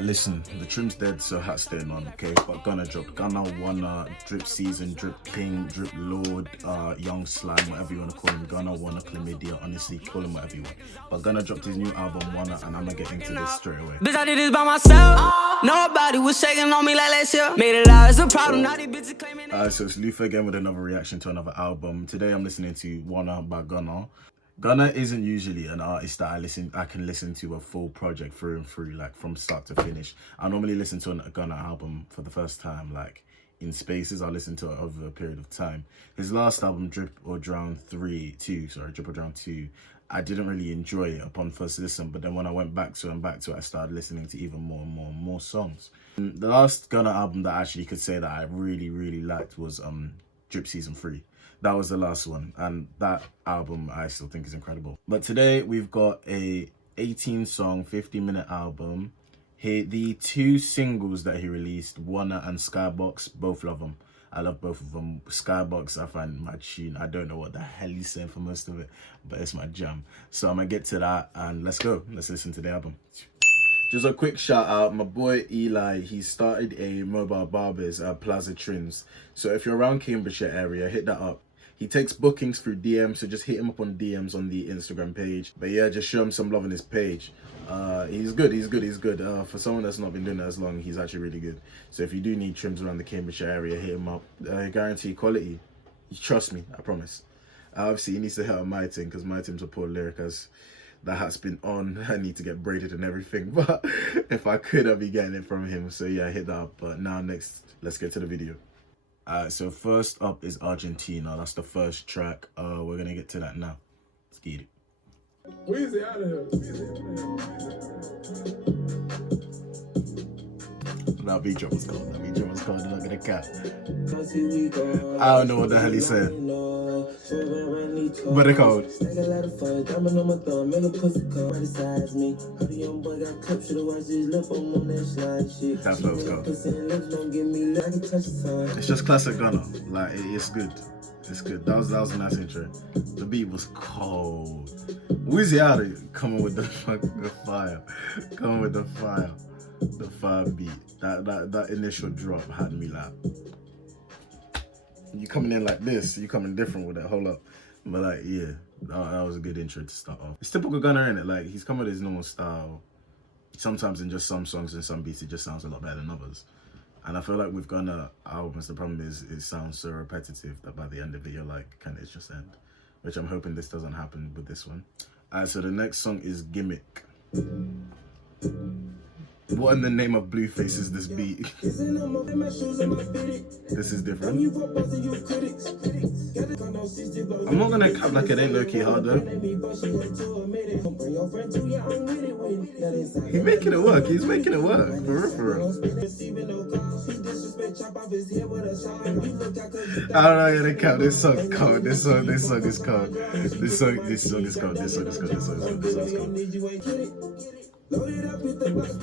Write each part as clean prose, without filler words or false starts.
Listen, the trim's dead, so hat's staying on, okay? But Gunna dropped Gunna, WUNNA, Drip Season, Drip King, Drip Lord, Young Slime, whatever you want to call him. Gunna, WUNNA, Chlamydia, honestly, call him whatever you want. But Gunna dropped his new album, WUNNA, and I'm gonna get into this straight away. Bitch, I did this by myself. Nobody was shaking on me like last year. Made it out, it's a problem, now these bitches claiming it. So it's Luth again with another reaction to another album. Today I'm listening to WUNNA by Gunna. Gunna isn't usually an artist that I can listen to a full project through and through, like from start to finish. I normally listen to a Gunna album for the first time, like in spaces. I'll listen to it over a period of time. His last album, Drip or Drown 2, I didn't really enjoy it upon first listen, but then when I went back to it, I started listening to even more songs. The last Gunna album that I actually could say that I really liked was Drip Season 3. That was the last one, and that album I still think is incredible. But today we've got a 18-song, 50-minute album. Here, the two singles that he released, WUNNA and SKYBOX, both love them. I love both of them. SKYBOX, I find my tune. I don't know what the hell he's saying for most of it, but it's my jam. So I'm gonna get to that, and let's go. Let's listen to the album. Just a quick shout out, my boy Eli, he started a mobile barbers at Plaza Trims. So if you're around Cambridgeshire area, hit that up. He takes bookings through DMs, so just hit him up on DMs on the Instagram page. But yeah, just show him some love on his page. He's good. For someone that's not been doing that as long, he's actually really good. So if you do need trims around the Cambridgeshire area, hit him up. Guarantee quality. Trust me, I promise. Obviously, he needs to help my team, because my team's a poor lyric as that hat's been on. I need to get braided and everything. But if I could, I'd be getting it from him. So yeah, hit that up. But now next, let's get to the video. So first up is Argentina. That's the first track. We're gonna get to that now. Let's get it. Weezy out of here. That beat drop was cold. That beat drop was cold. Look at the cat. I don't know what the hell he said. But it's cold. That flows cold. It's just classic Gunna. Like it's good. It's good. That was a nice intro. The beat was cold. Weezy out of coming with the fire. Coming with the fire. The fire beat. That initial drop had me like, you coming in like this, you coming different with that. Hold up. But like, yeah, that was a good intro to start off. It's typical Gunna, innit? Like, he's come with his normal style. Sometimes in just some songs and some beats, it just sounds a lot better than others. And I feel like with Gunna albums, the problem is it sounds so repetitive that by the end of it, you're like, can it just end? Which I'm hoping this doesn't happen with this one. So the next song is Gimmick. What in the name of Blueface is this beat? This is different. I'm not gonna cap like it ain't low-key hard though. He's making it work. He's making it work. For real. I don't know gonna cap. This song's cold. This song is cold. This song is cold. Loaded up with the box,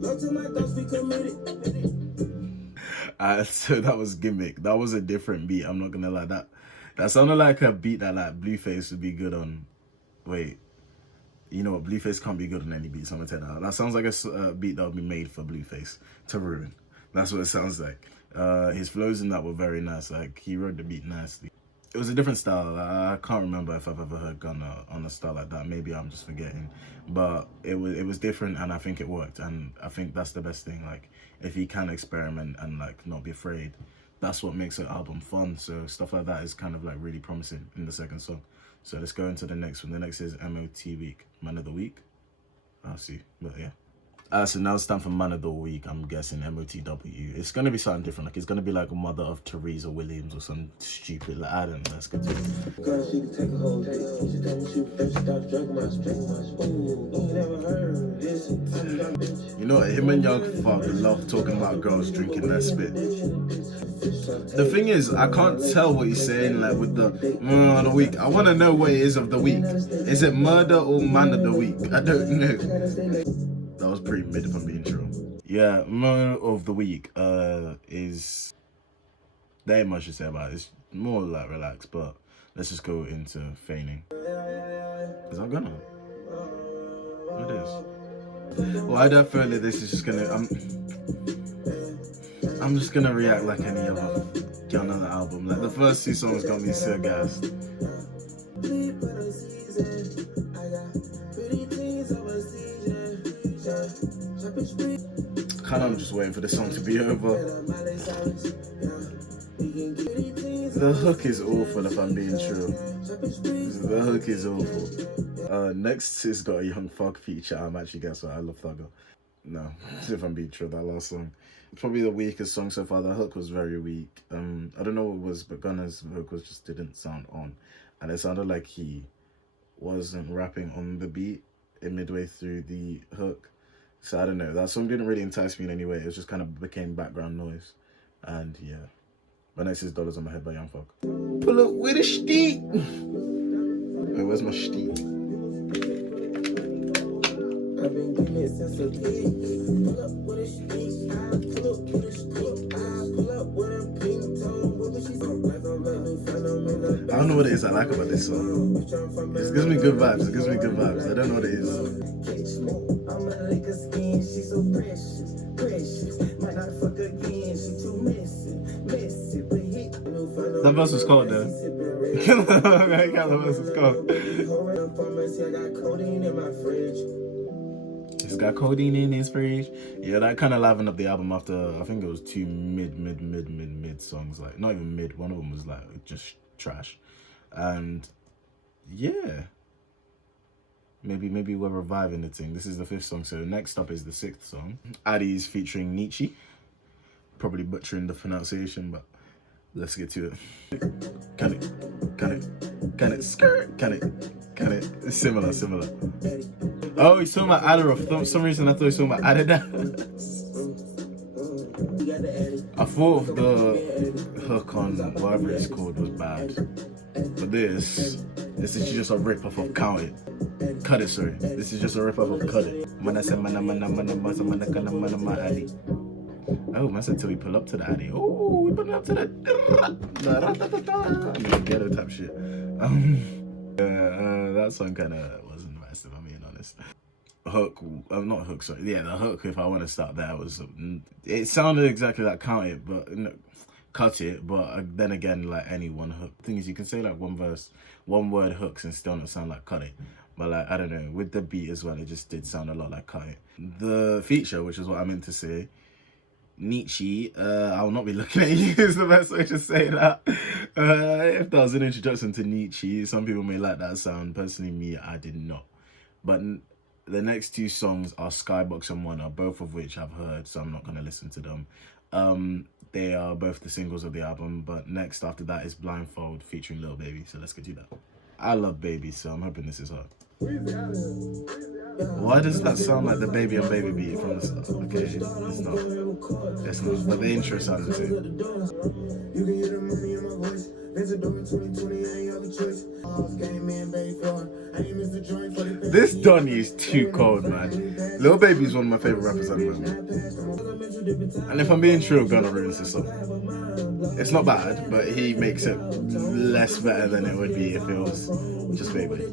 low to my thoughts, we committed. So that was Gimmick. That was a different beat. I'm not gonna lie. That sounded like a beat that like Blueface would be good on. Wait, you know what? Blueface can't be good on any beat. So I'm gonna tell you that. That sounds like a beat that would be made for Blueface to ruin. That's what it sounds like. His flows in that were very nice. Like he wrote the beat nicely. It was a different style. I can't remember if I've ever heard Gunna on a style like that. Maybe I'm just forgetting. But it was different, and I think it worked. And I think that's the best thing. Like, if he can experiment and like not be afraid, that's what makes an album fun. So stuff like that is kind of like really promising in the second song. So let's go into the next one. The next is MOTW, Man of the Week. I'll see, but yeah. So now it's time for Man of the Week. I'm guessing MOTW. It's gonna be something different. Like it's gonna be like a Mother of Teresa Williams or some stupid. Like I don't know. Let's get to it. You know what? Him and Young Fuck love talking about girls drinking their spit. The thing is, I can't tell what he's saying. Like with the Man of the Week, I want to know what it is of the week. Is it murder or Man of the Week? I don't know. That was pretty mid if I'm being true. Yeah, Man of the Week is, there ain't much to say about it. It's more like relaxed, but let's just go into feigning. Is that Gunna? It is. Why do I feel like this is just gonna? I'm just gonna react like any other Gunna album. Like the first 2 songs got me so gassed. I'm just waiting for the song to be over. The hook is awful if I'm being true. The hook is awful. Next is got a Young Thug feature. I'm actually guessing I love Thugger. No, if I'm being true, that last song. Probably the weakest song so far. The hook was very weak. I don't know what it was, but Gunna's vocals just didn't sound on. And it sounded like he wasn't rapping on the beat in midway through the hook. So I don't know. That song didn't really entice me in any way. It just kind of became background noise. And yeah. But next is Dollars on My Head by Young Thug. Pull up with a steak. Wait, where's my steak? I've been getting it since a kid. Pull up with a steak. I pull up with a steak. I pull up with a pink toe. I don't know what it is I like about this song. It gives me good vibes. It gives me good vibes. I don't know what it is. I'm a lick of skin, she's so precious, precious. Might not fuck again, she too messy, messy. But hit that verse was cold though. That verse was cold. He's got codeine in his fridge. Yeah, that kind of livened up the album after, I think it was 2 mid songs. Like, not even mid, one of them was like just trash. And yeah. Maybe we're reviving the thing. This is the 5th song, so next up is the 6th song. ADDYS featuring Nechie. Probably butchering the pronunciation, but let's get to it. Can it, skirt, can it, similar. Oh, he's talking about ADDYS. For some reason I thought he was talking about ADDYS. I thought the hook on whatever it's called was bad. But this is just a rip-off of Count It. Cut It, sorry. This is just a rip-off of Cut It. Oh, man said till we pull up to the Addy. Oh, we pull up to the ghetto type shit. That song kind of wasn't the best, if I'm being honest. Hook, not hook, sorry. Yeah, the hook, if I want to start there, was, it sounded exactly like Count It, but no, Cut It, but then again, like any one hook. Thing is, you can say like one verse, one word hooks and still not sound like Cut It. But like, I don't know, with the beat as well, it just did sound a lot like Cut It. The feature, which is what I meant to say, Nechie, I'll not be looking at you is the best way to say that. If that was an introduction to Nechie, some people may like that sound. Personally, me, I did not. But the next 2 songs are SKYBOX and WUNNA, both of which I've heard, so I'm not going to listen to them. They are both the singles of the album, but next after that is BLINDFOLD featuring Lil Baby, so let's get to that. I love Baby, so I'm hoping this is hard. Why does that sound like the Baby on Baby beat from the start? Okay, it's not. It's not, but the intro sounds the same. This Donny is too cold, man. Lil Baby is one of my favorite rappers at the moment. And if I'm being true, Gunna ruins this song. It's not bad, but he makes it less better than it would be if it was just Baby.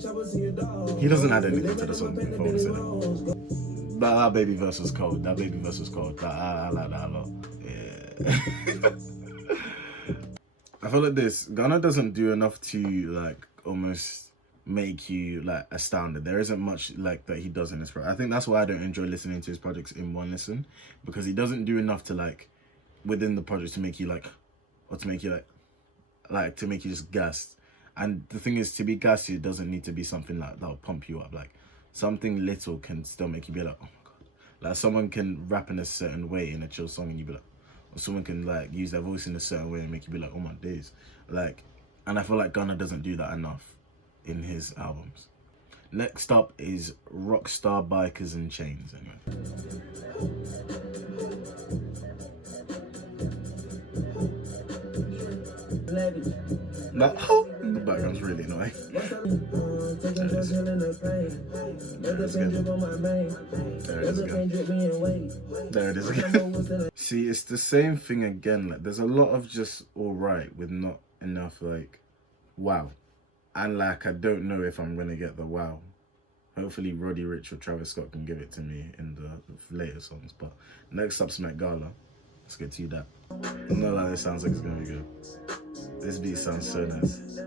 He doesn't add anything to the song, if I want to say that. But that Baby verse was cold. That Baby verse was cold. I like that a lot. Yeah. I feel like this, Gunna doesn't do enough to like almost make you like astounded. There isn't much like that he does in this project. I think that's why I don't enjoy listening to his projects in one listen, because he doesn't do enough to like within the project to make you like, or to make you like to make you just gassed. And the thing is, to be gassed, it doesn't need to be something like that'll pump you up. Like something little can still make you be like, oh my god. Like someone can rap in a certain way in a chill song and you be like, or someone can like use their voice in a certain way and make you be like, oh my days. Like, and I feel like Gunna doesn't do that enough in his albums. Next up is ROCKSTAR, Bikers and Chains. Anyway. Like, oh, the background's really annoying. There it is again. See, it's the same thing again. Like, there's a lot of just alright with not enough like wow. And like, I don't know if I'm gonna get the wow Hopefully Roddy Ricch or Travis Scott can give it to me in the later songs. But next up's Met Gala. Let's get to that. No, like, this sounds like it's gonna be good. This beat sounds so nice.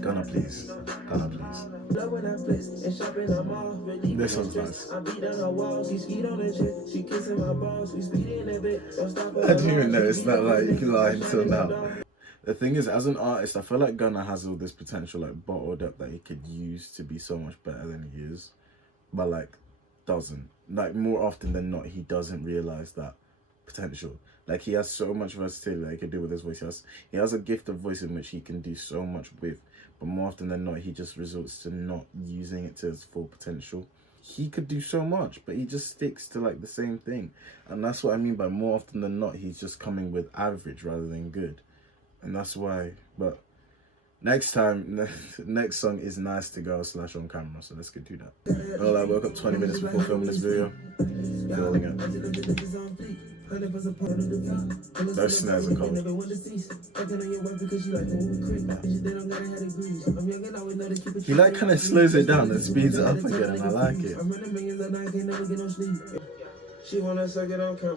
Gunna, please. Gunna, please. This one's nice. I didn't even know it's not like you can lie until now. The thing is, as an artist, I feel like Gunna has all this potential, like, bottled up that he could use to be so much better than he is. But, like, doesn't. Like, more often than not, he doesn't realize that potential. Like, he has so much versatility that he can do with his voice. He has a gift of voice in which he can do so much with. But more often than not, he just resorts to not using it to its full potential. He could do so much, but he just sticks to, like, the same thing. And that's what I mean by more often than not, he's just coming with average rather than good. And that's why, but next time, next song is Nice to Go / On Camera, so let's get to that. Well, I woke up 20 minutes before filming this video. Filming it. Those snares are cold. He like kind of slows it down and speeds it up again, and I like it. She wanna suck it on camera.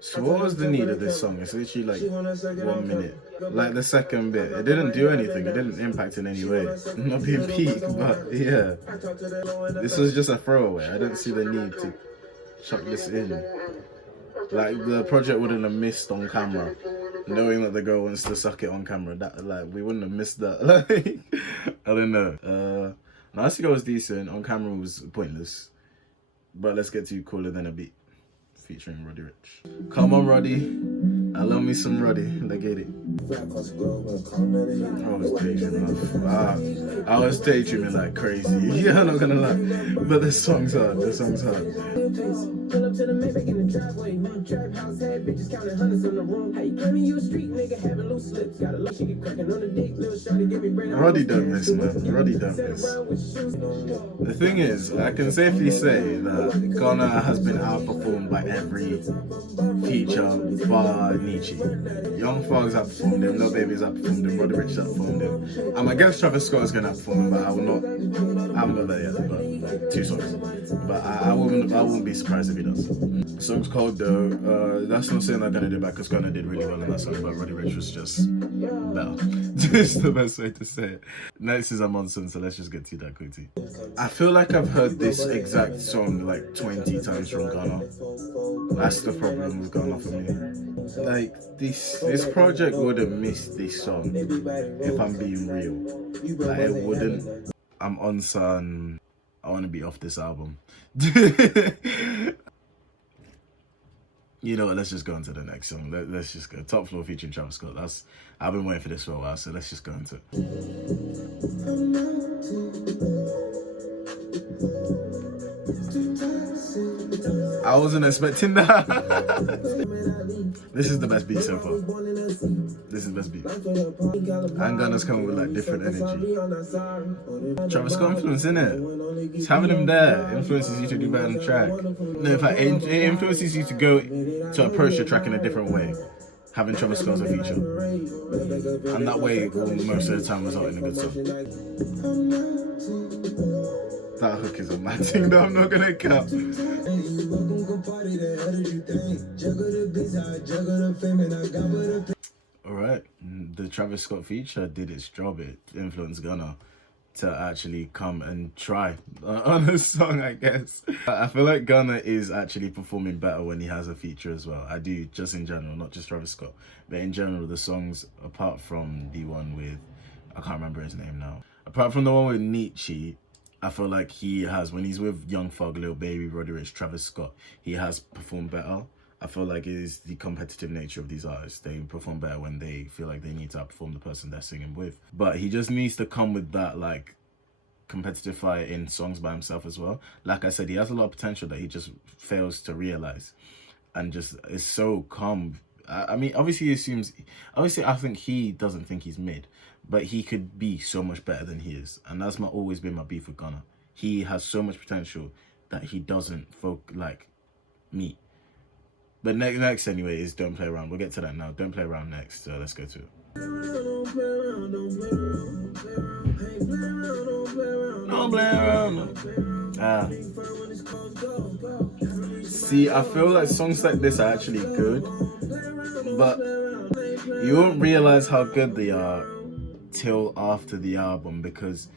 So what was the need of this song? It's literally like 1 minute. Like the second bit, it didn't do anything. It didn't impact in any way. I'm not being peak, but yeah. This was just a throwaway. I don't see the need to chuck this in. Like the project wouldn't have missed on camera, knowing that the girl wants to suck it on camera. That, like, we wouldn't have missed that. Like, I don't know. Nice to Go was decent. On camera was pointless. But let's get to Cooler Than a Beat, featuring Roddy Ricch. Come on, Roddy. I love me some Roddy. Let's get it. I was daydreaming like crazy. Yeah, I'm not gonna lie. But the song's hard. The song's hard. Pull up to the Maybach in the driveway. Trap house had bitches counting hundreds in the room. How you claiming you a street nigga having loose lips? Got a lot she get cracking on the dick. Little shawty give me brain. Roddy don't miss, man. Roddy don't miss. The thing is, I can safely say that Gunna has been outperformed by every feature bar Nechie. Young Thug's outperformed him. Lil Baby's outperformed him. Roddy Ricch outperformed him. I'm against Travis Scott is going to outperform him, but I will not. I haven't got that yet, but 2 songs. But I wouldn't be surprised if he does. The song's cold though. That's not saying I'm gonna do back because Gunna did really well in that song, but Roddy Ricch was just better. It's the best way to say it. Next is a monsoon, so let's just get to that quickly. I feel like I've heard this exact song like 20 times from Gunna. That's the problem with Gunna for me. Like this project would have missed this song if I'm being real. Like it wouldn't. I'm on son. I want to be off this album. You know what, let's just go into the next song. Let's just go. Top Floor featuring Travis Scott. I've been waiting for this for a while, so let's just go into it. I wasn't expecting that. This is the best beat so far. This is the best beat. And Gunna's coming with like different energy. Travis Scott influence, innit? It's having him there influences you to do better on the track. No, in fact, it influences you to go to approach your track in a different way. Having Travis Scott as a feature. And that way will most of the time result in a good song. That hook is a mad thing though, I'm not gonna cap. Alright, the Travis Scott feature did its job. It influenced Gunna to actually come and try on a song, I guess. I feel like Gunna is actually performing better when he has a feature as well. I do, just in general, not just Travis Scott. But in general, the songs, apart from the one with, I can't remember his name now. Apart from the one with Nechie, I feel like he has, when he's with Young Thug, Lil Baby, Roddy Ricch, Travis Scott, he has performed better. I feel like it is the competitive nature of these artists. They perform better when they feel like they need to outperform the person they're singing with. But he just needs to come with that, like, competitive fire in songs by himself as well. Like I said, he has a lot of potential that he just fails to realize. And just is so calm. I mean, obviously he assumes, obviously I think he doesn't think he's mid. But he could be so much better than he is. And that's always been my beef with Gunna. He has so much potential that he doesn't meet. But next anyway is Don't Play Around. We'll get to that now. Don't Play Around next. Let's go to it. Don't play around. See, I feel like songs like this are actually good, but you won't realize how good they are till after the album, because,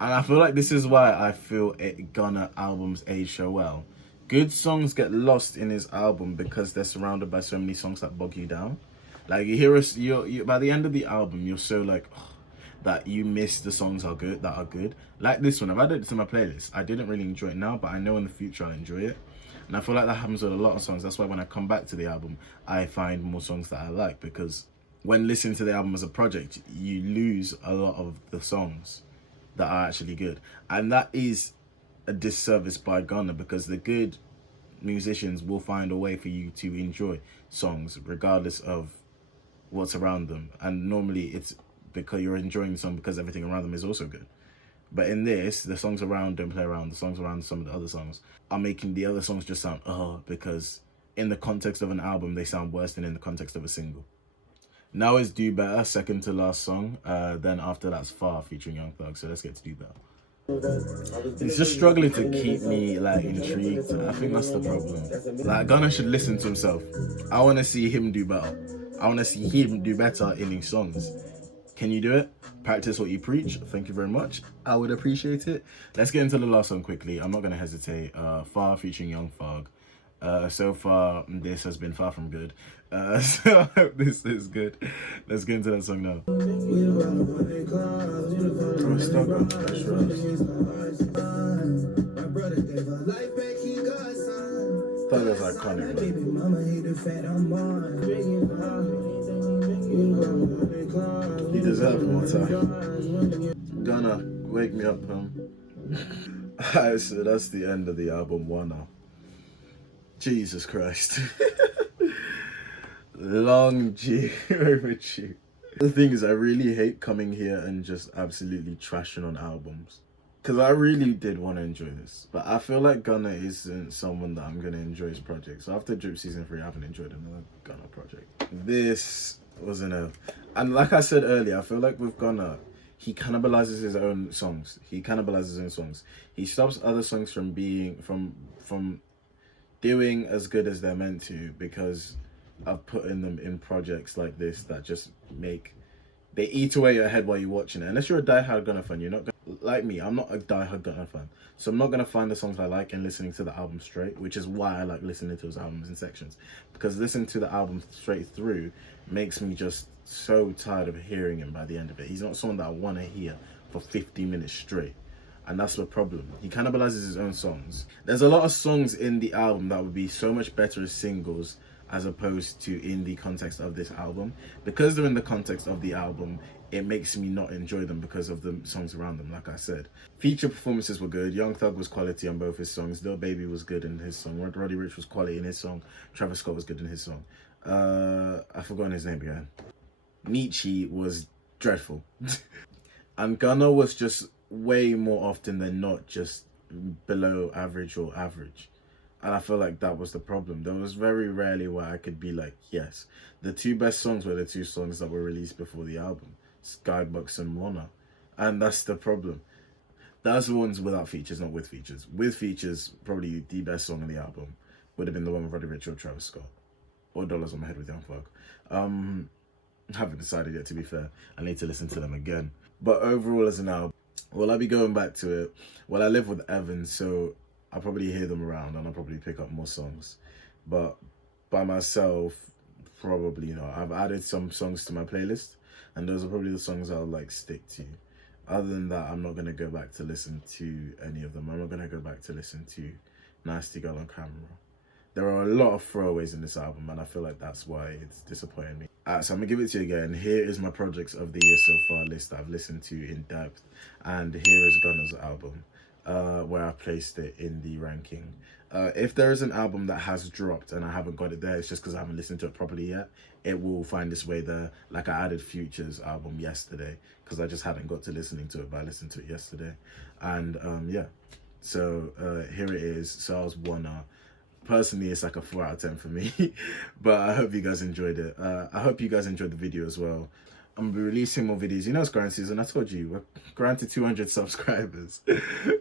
and I feel like this is why I feel Gunna albums age so well. Good songs get lost in his album because they're surrounded by so many songs that bog you down. Like you hear us, you by the end of the album, you're so like, oh, that you miss the songs that are good. Like this one, I've added it to my playlist. I didn't really enjoy it now, but I know in the future I'll enjoy it. And I feel like that happens with a lot of songs. That's why when I come back to the album, I find more songs that I like, because when listening to the album as a project, you lose a lot of the songs that are actually good. And that is a disservice by Gunna, because the good musicians will find a way for you to enjoy songs regardless of what's around them. And normally it's because you're enjoying the song because everything around them is also good. But in this, the songs around don't play around. The songs around some of the other songs are making the other songs just sound because in the context of an album they sound worse than in the context of a single. Now is Do Better, second to last song. Then after that's Far featuring Young Thug. So let's get to Do Better. He's just struggling to keep me like intrigued. I think that's the problem. Like Gunna should listen to himself. I want to see him do better. I want to see him do better in his songs. Can you do it? Practice what you preach. Thank you very much. I would appreciate it. Let's get into the last song quickly. I'm not going to hesitate. Far featuring Young Thug. So far, this has been far from good. So I hope this is good. Let's get into that song now. Thug is iconic, man. He deserves more time. Gunna, wake me up, Alright, so that's the end of the album, WUNNA. Jesus Christ. Long G overdue. The thing is, I really hate coming here and just absolutely trashing on albums, because I really did want to enjoy this, but I feel like Gunna isn't someone that I'm going to enjoy his project. So after Drip Season 3, I haven't enjoyed another Gunna project. This was an L. And like I said earlier, I feel like with Gunna, he cannibalizes his own songs. He stops other songs from being, from doing as good as they're meant to, because of putting them in projects like this that just they eat away your head while you're watching it. Unless you're a diehard Gunna fan, you're not gonna, like me, I'm not a diehard Gunna fan, so I'm not gonna find the songs I like and listening to the album straight, which is why I like listening to his albums in sections, because listening to the album straight through makes me just so tired of hearing him by the end of it. He's not someone that I want to hear for 50 minutes straight. And that's the problem. He cannibalizes his own songs. There's a lot of songs in the album that would be so much better as singles as opposed to in the context of this album. Because they're in the context of the album, it makes me not enjoy them because of the songs around them, like I said. Feature performances were good. Young Thug was quality on both his songs. Lil Baby was good in his song. Roddy Ricch was quality in his song. Travis Scott was good in his song. I've forgotten his name again. Nechie was dreadful. And Gunna was just way more often than not just below average or average. And I feel like that was the problem. There was very rarely where I could be like, yes. The two best songs were the two songs that were released before the album, SKYBOX and WUNNA. And that's the problem. That's the ones without features, not with features. With features, probably the best song on the album would have been the one with Roddy Ricch or Travis Scott. Or DOLLAZ on My Head with Young Thug. I haven't decided yet, to be fair. I need to listen to them again. But overall as an album, will I be going back to it? Well, I live with Evan, so I'll probably hear them around and I'll probably pick up more songs. But by myself, probably not. I've added some songs to my playlist, and those are probably the songs I'll like stick to. Other than that, I'm not going to go back to listen to any of them. I'm not going to go back to listen to Nasty Girl on Camera. There are a lot of throwaways in this album, and I feel like that's why it's disappointing me. So I'm going to give it to you again. Here is my projects of the year so far list that I've listened to in depth. And here is Gunna's album, where I placed it in the ranking. If there is an album that has dropped and I haven't got it there, it's just because I haven't listened to it properly yet. It will find its way there. Like I added Future's album yesterday because I just hadn't got to listening to it, but I listened to it yesterday. And yeah, so here it is. So I was WUNNA. Personally, it's like a 4 out of 10 for me, but I hope you guys enjoyed it. I hope you guys enjoyed the video as well. I'm gonna be releasing more videos. You know it's grind season. I told you we're granted 200 subscribers,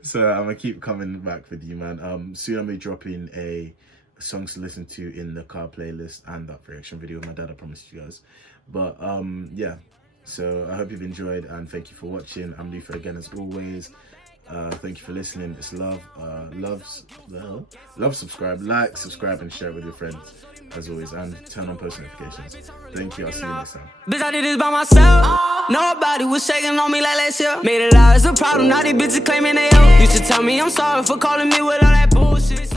so I'm gonna keep coming back with you, man. Soon I'm gonna be dropping a songs to listen to in the car playlist and that reaction video with my dad. I promised you guys. But yeah. So I hope you've enjoyed and thank you for watching. I'm Luth again as always. Thank you for listening. It's love. Love, subscribe, like, subscribe, and share with your friends as always, and turn on post notifications. Thank you. I'll see you next time. Bitch, I did this by myself. Nobody was shaking on me like last year. Made it out as a problem. Now these bitches claiming they own. Used to tell me I'm sorry for calling me with all that bullshit.